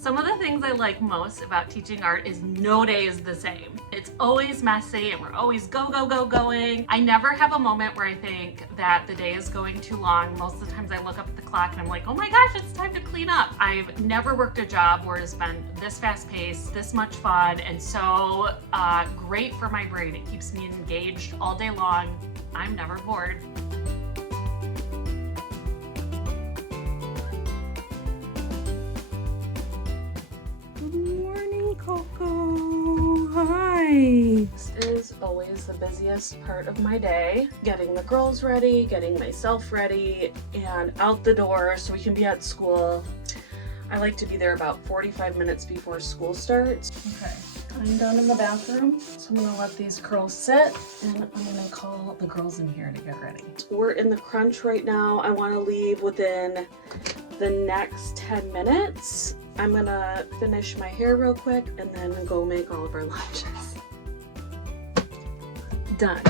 Some of the things I like most about teaching art is no day is the same. It's always messy and we're always going. I never have a moment where I think that the day is going too long. Most of the times I look up at the clock and I'm like, oh my gosh, it's time to clean up. I've never worked a job where it's been this fast paced, this much fun, and so great for my brain. It keeps me engaged all day long. I'm never bored. Coco, hi. This is always the busiest part of my day. Getting the girls ready, getting myself ready, and out the door so we can be at school. I like to be there about 45 minutes before school starts. Okay, I'm done in the bathroom, so I'm gonna let these girls sit and I'm gonna call the girls in here to get ready. We're in the crunch right now. I wanna leave within the next 10 minutes. I'm gonna finish my hair real quick and then go make all of our lunches. Done.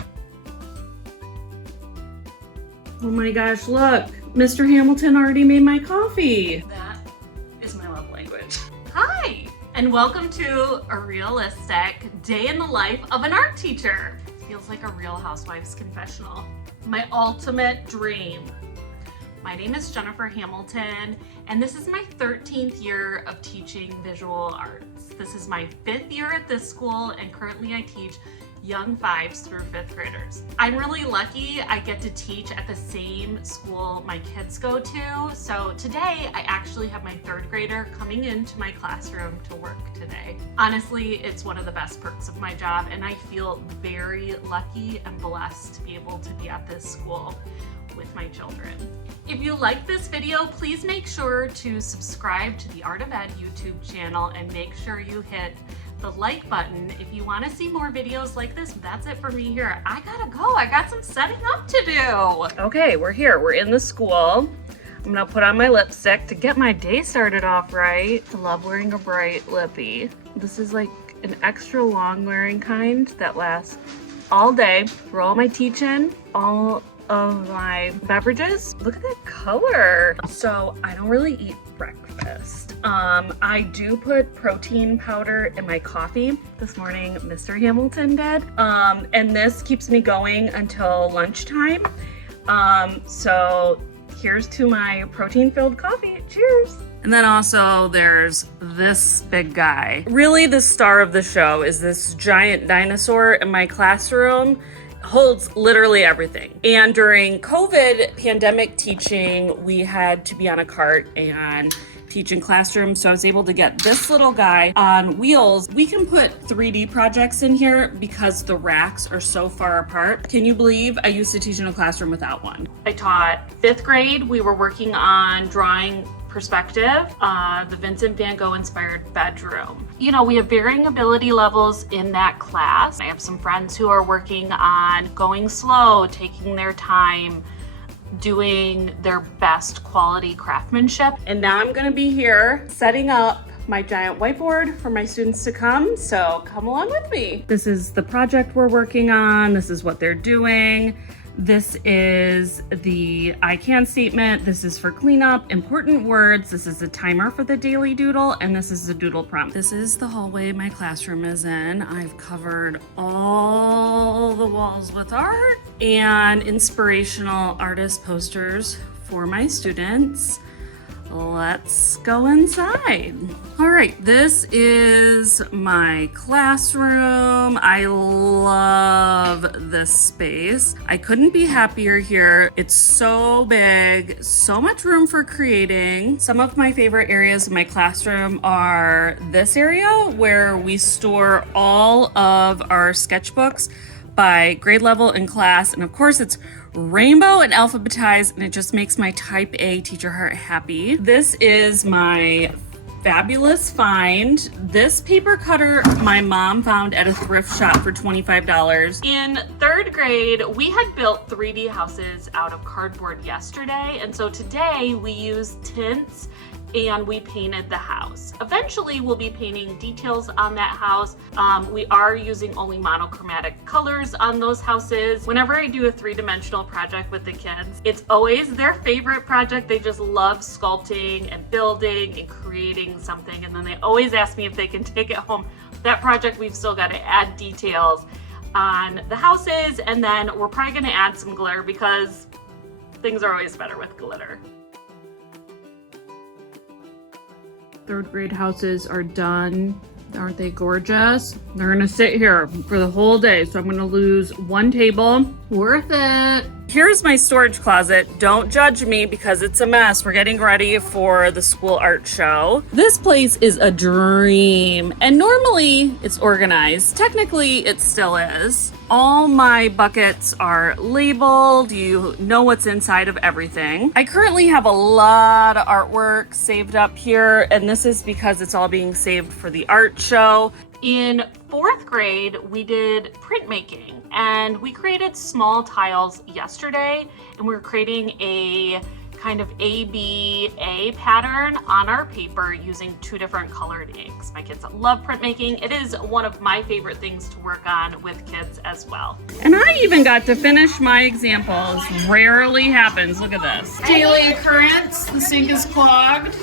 Oh my gosh, look, Mr. Hamilton already made my coffee. That is my love language. Hi, and welcome to a realistic day in the life of an art teacher. Feels like a Real Housewives confessional. My ultimate dream. My name is Jennifer Hamilton, and this is my 13th year of teaching visual arts. This is my 5th year at this school, and currently I teach young 5s through 5th graders. I'm really lucky I get to teach at the same school my kids go to. So today I actually have my 3rd grader coming into my classroom to work today. Honestly, it's one of the best perks of my job, and I feel very lucky and blessed to be able to be at this school with my children. If you like this video, please make sure to subscribe to the Art of Ed YouTube channel and make sure you hit the like button if you want to see more videos like this. That's it for me here. I gotta go. I got some setting up to do. Okay, we're here. We're in the school. I'm gonna put on my lipstick to get my day started off right. I love wearing a bright lippy. This is like an extra long wearing kind that lasts all day for all my teaching, all of my beverages. Look at that color. So I don't really eat breakfast. I do put protein powder in my coffee. This morning, Mr. Hamilton did. And this keeps me going until lunchtime. So here's to my protein-filled coffee. Cheers. And then also there's this big guy. Really the star of the show is this giant dinosaur in my classroom. Holds literally everything. And during COVID pandemic teaching, we had to be on a cart and teach in classrooms. So I was able to get this little guy on wheels. We can put 3D projects in here because the racks are so far apart. Can you believe I used to teach in a classroom without one? I taught 5th grade. We were working on drawing perspective, the Vincent van Gogh inspired bedroom. You know, we have varying ability levels in that class. I have some friends who are working on going slow, taking their time, doing their best quality craftsmanship. And now I'm gonna be here setting up my giant whiteboard for my students to come, so come along with me. This is the project we're working on. This is what they're doing. This is the I can statement. This is for cleanup, important words. This is the timer for the daily doodle, and this is the doodle prompt. This is the hallway my classroom is in. I've covered all the walls with art and inspirational artist posters for my students. Let's go inside. All right, this is my classroom. I love this space. I couldn't be happier here. It's so big, so much room for creating. Some of my favorite areas in my classroom are this area where we store all of our sketchbooks by grade level in class. And of course it's rainbow and alphabetized, and it just makes my type A teacher heart happy. This is my fabulous find. This paper cutter my mom found at a thrift shop for $25. In 3rd grade, we had built 3D houses out of cardboard yesterday, and so today we used tints and we painted the house. Eventually we'll be painting details on that house. We are using only monochromatic colors on those houses. Whenever I do a three-dimensional project with the kids, it's always their favorite project. They just love sculpting and building and creating something, and then they always ask me if they can take it home. That project, we've still got to add details on the houses, and then we're probably going to add some glitter because things are always better with glitter. Third grade houses are done. Aren't they gorgeous? They're gonna sit here for the whole day, so I'm gonna lose one table. Worth it. Here's my storage closet. Don't judge me because it's a mess. We're getting ready for the school art show. This place is a dream, and normally it's organized. Technically, it still is. All my buckets are labeled. You know what's inside of everything. I currently have a lot of artwork saved up here, and this is because it's all being saved for the art show. In fourth grade, we did printmaking, and we created small tiles yesterday, and we're creating a kind of ABA pattern on our paper using 2 different colored inks. My kids love printmaking. It is one of my favorite things to work on with kids as well. And I even got to finish my examples. Rarely happens. Look at this. Daily occurrence. The sink is clogged.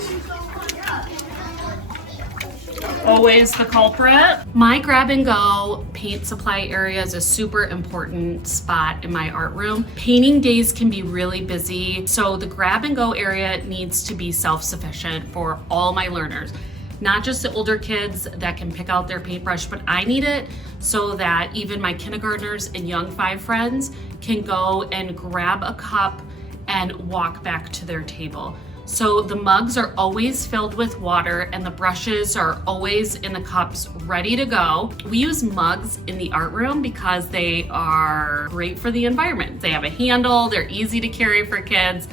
Always the culprit. My grab and go paint supply area is a super important spot in my art room. Painting days can be really busy, so the grab and go area needs to be self-sufficient for all my learners. Not just the older kids that can pick out their paintbrush, but I need it so that even my kindergartners and young 5 friends can go and grab a cup and walk back to their table. So the mugs are always filled with water and the brushes are always in the cups ready to go. We use mugs in the art room because they are great for the environment. They have a handle, they're easy to carry for kids.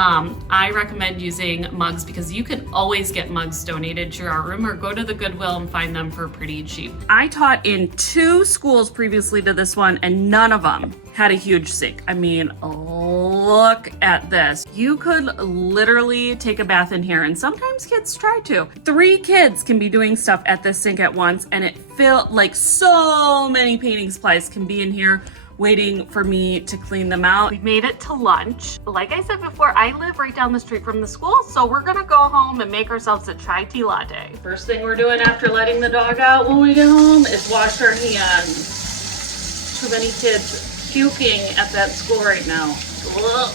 I recommend using mugs because you can always get mugs donated to your art room or go to the Goodwill and find them for pretty cheap. I taught in 2 schools previously to this one and none of them had a huge sink. I mean, look at this. You could literally take a bath in here, and sometimes kids try to. 3 kids can be doing stuff at this sink at once, and it felt like so many painting supplies can be in here waiting for me to clean them out. We made it to lunch. Like I said before, I live right down the street from the school, so we're gonna go home and make ourselves a chai tea latte. First thing we're doing after letting the dog out when we get home is wash our hands. Too many kids puking at that school right now. Ugh.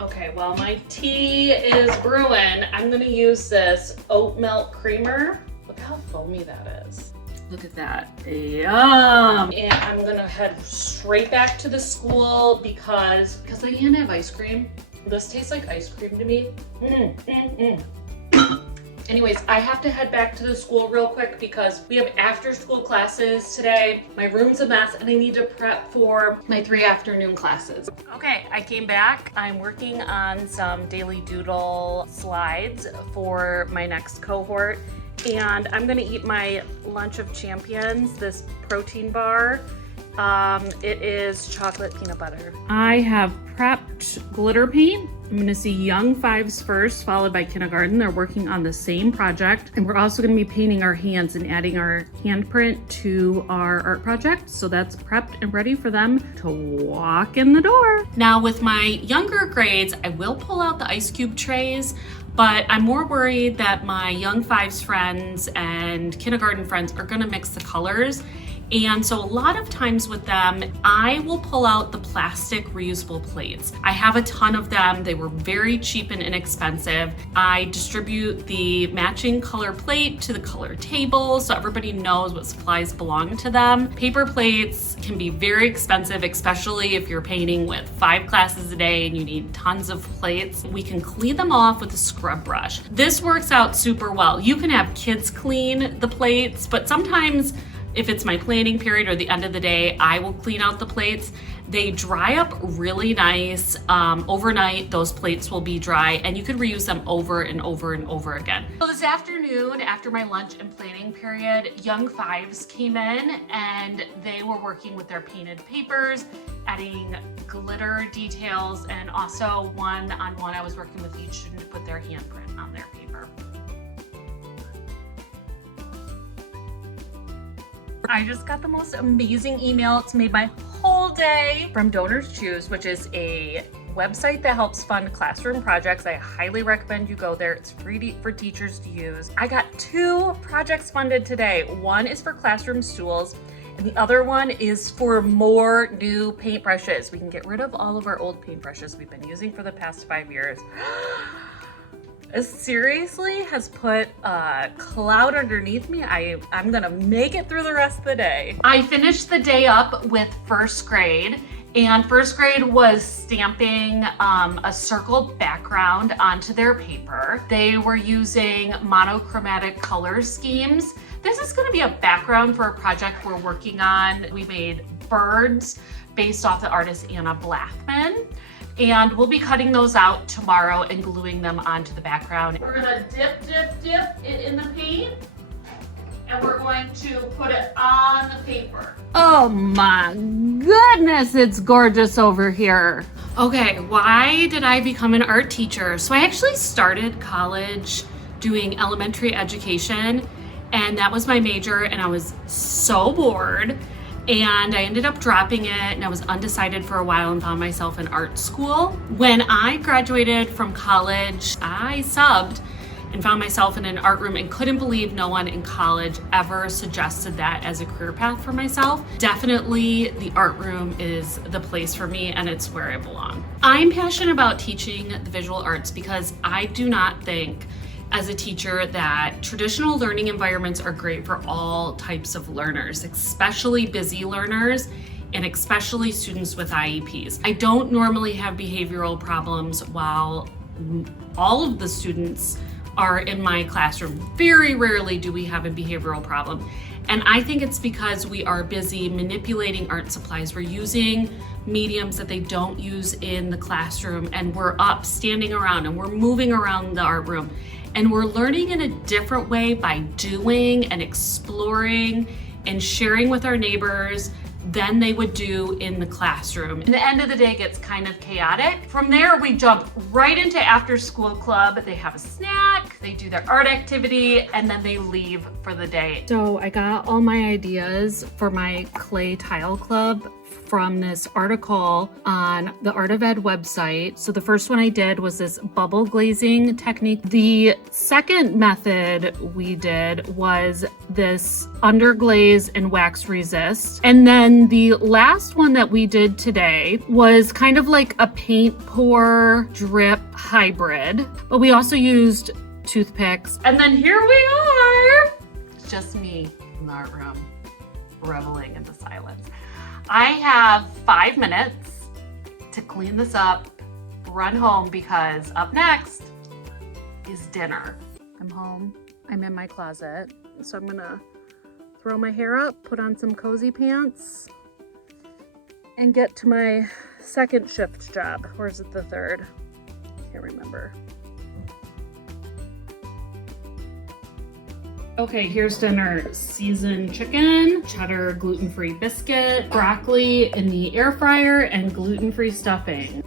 Okay, while my tea is brewing, I'm gonna use this oat milk creamer. Look how foamy that is. Look at that, yum! And I'm gonna head straight back to the school because I can't have ice cream. This tastes like ice cream to me. Anyways, I have to head back to the school real quick because we have after school classes today. My room's a mess and I need to prep for my 3 afternoon classes. Okay, I came back. I'm working on some daily doodle slides for my next cohort. And I'm gonna eat my lunch of champions, this protein bar. It is chocolate peanut butter. I have prepped glitter paint. I'm gonna see young 5s first, followed by kindergarten. They're working on the same project. And we're also gonna be painting our hands and adding our handprint to our art project. So that's prepped and ready for them to walk in the door. Now with my younger grades, I will pull out the ice cube trays, but I'm more worried that my young 5s friends and kindergarten friends are gonna mix the colors. And so a lot of times with them, I will pull out the plastic reusable plates. I have a ton of them. They were very cheap and inexpensive. I distribute the matching color plate to the color table so everybody knows what supplies belong to them. Paper plates can be very expensive, especially if you're painting with 5 classes a day and you need tons of plates. We can clean them off with a scrub brush. This works out super well. You can have kids clean the plates, but sometimes if it's my planning period or the end of the day, I will clean out the plates. They dry up really nice. Overnight, those plates will be dry and you can reuse them over and over and over again. So this afternoon, after my lunch and planning period, young 5s came in and they were working with their painted papers, adding glitter details, and also one-on-one I was working with each student to put their handprint on their paper. I just got the most amazing email. It's made my whole day from Donors Choose, which is a website that helps fund classroom projects. I highly recommend you go there. It's free for teachers to use. I got 2 projects funded today. One is for classroom stools, and the other one is for more new paintbrushes. We can get rid of all of our old paintbrushes we've been using for the past 5 years. It seriously has put a cloud underneath me. I'm gonna make it through the rest of the day. I finished the day up with first grade, and first grade was stamping a circled background onto their paper. They were using monochromatic color schemes. This is gonna be a background for a project we're working on. We made birds based off the artist Anna Blathman. And we'll be cutting those out tomorrow and gluing them onto the background. We're gonna dip it in the paint, and we're going to put it on the paper. Oh my goodness, it's gorgeous over here. Okay, why did I become an art teacher? So I actually started college doing elementary education, and that was my major, and I was so bored. And I ended up dropping it, and I was undecided for a while and found myself in art school. When I graduated from college, I subbed and found myself in an art room and couldn't believe no one in college ever suggested that as a career path for myself. Definitely the art room is the place for me, and it's where I belong. I'm passionate about teaching the visual arts because I do not think as a teacher that traditional learning environments are great for all types of learners, especially busy learners and especially students with IEPs. I don't normally have behavioral problems while all of the students are in my classroom. Very rarely do we have a behavioral problem. And I think it's because we are busy manipulating art supplies. We're using mediums that they don't use in the classroom, and we're up standing around and we're moving around the art room. And we're learning in a different way by doing and exploring and sharing with our neighbors than they would do in the classroom. And the end of the day gets kind of chaotic. From there, we jump right into after school club. They have a snack, they do their art activity, and then they leave for the day. So I got all my ideas for my clay tile club from this article on the Art of Ed website. So the first one I did was this bubble glazing technique. The second method we did was this underglaze and wax resist. And then the last one that we did today was kind of like a paint pour drip hybrid, but we also used toothpicks. And then here we are. It's just me in the art room, reveling in the silence. I have 5 minutes to clean this up, run home, because up next is dinner. I'm home, I'm in my closet, so I'm gonna throw my hair up, put on some cozy pants, and get to my second shift job. Or is it the third? Can't remember. Okay, here's dinner. Seasoned chicken, cheddar gluten-free biscuit, broccoli in the air fryer, and gluten-free stuffing.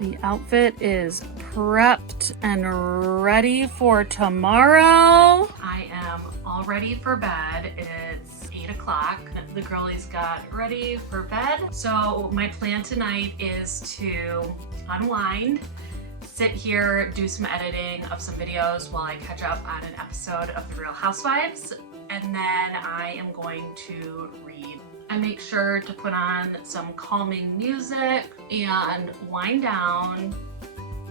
The outfit is prepped and ready for tomorrow. I am all ready for bed. It's 8 o'clock. The girlies got ready for bed. So my plan tonight is to unwind, sit here, do some editing of some videos while I catch up on an episode of The Real Housewives, and then I am going to read. I make sure to put on some calming music and wind down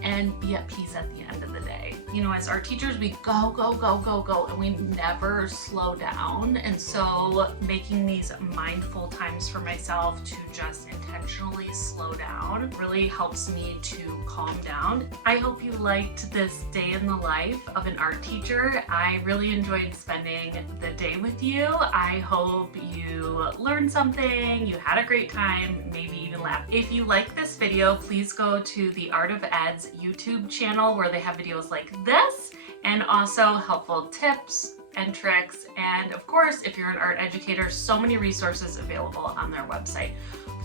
and be at peace at the end of the day. You know, as art teachers, we go, go, go, go, go, and we never slow down. And so making these mindful times for myself to just intentionally slow down really helps me to calm down. I hope you liked this day in the life of an art teacher. I really enjoyed spending the day with you. I hope you learned something, you had a great time, maybe even laughed. If you like this video, please go to the Art of Ed's YouTube channel where they have videos like this and also helpful tips and tricks. And of course, if you're an art educator, so many resources available on their website.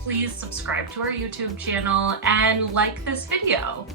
Please subscribe to our YouTube channel and like this video.